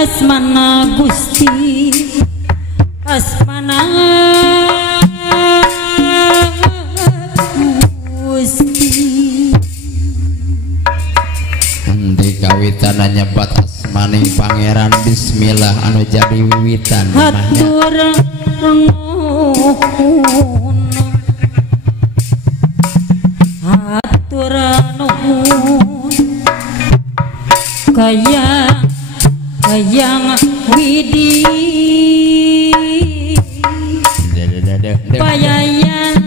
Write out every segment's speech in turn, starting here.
asmana Gusti asmana Gusti di kawitan nyebat asmaning pangeran bismillah anu jadi wiwitan hatur nuhun hatur nuhun kayang widi payayan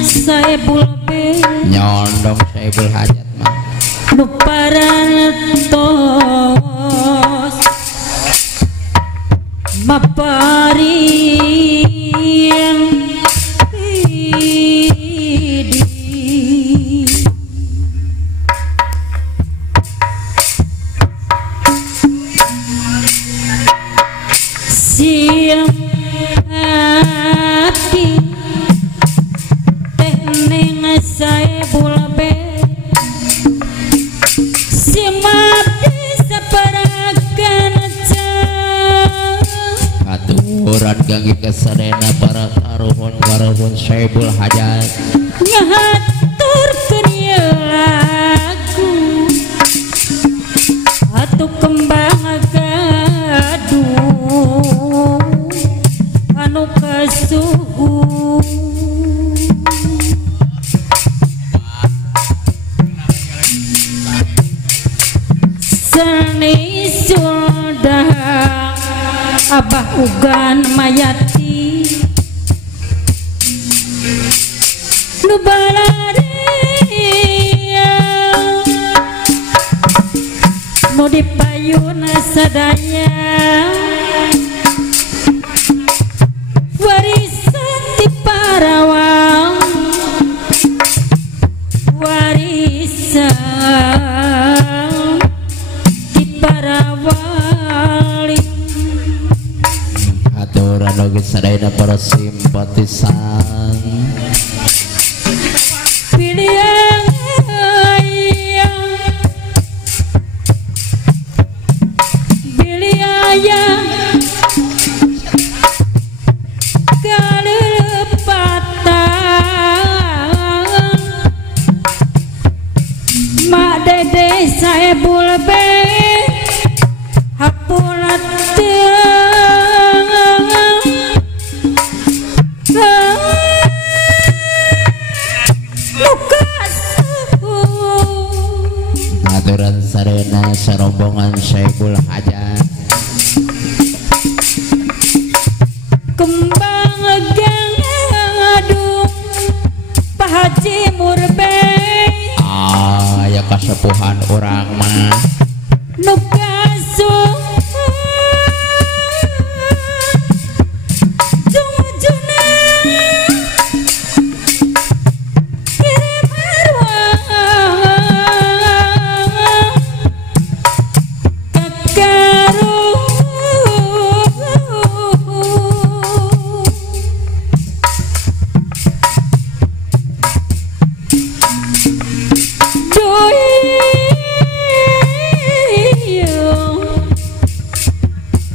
saebul be nyondong saebul hajat mah nu parantos maparing idi siang hati tehning saebul be simati saparagan aturan ganggi kesadena para karuhun saebul hajat ngatur kenia lagu atuh kembang gaduh anu kasuhu seni sudah abah ugan mayati nu balaria nu dipayun sadaya warisan ti parawang warisan ti parawali aturan oge sadayana para simpatisan pilihan pilihan kalepatan mak dede saebul be hapulat aturan sarena sarombongan saebul hajat kembang gadung Pak Haji Murbe ya kasepuhan orang mah nu kasuh jujuna kirim arwah kekaruh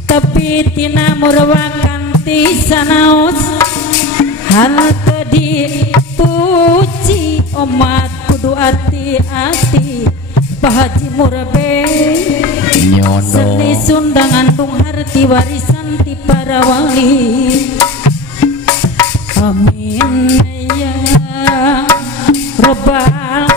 tapi tina murwakan ti sanaos hal teu dipuji umat kudu ati-ati Pak Haji Murbe nyono seni sundangan tung harti warisan ti para wali amin ya rabbal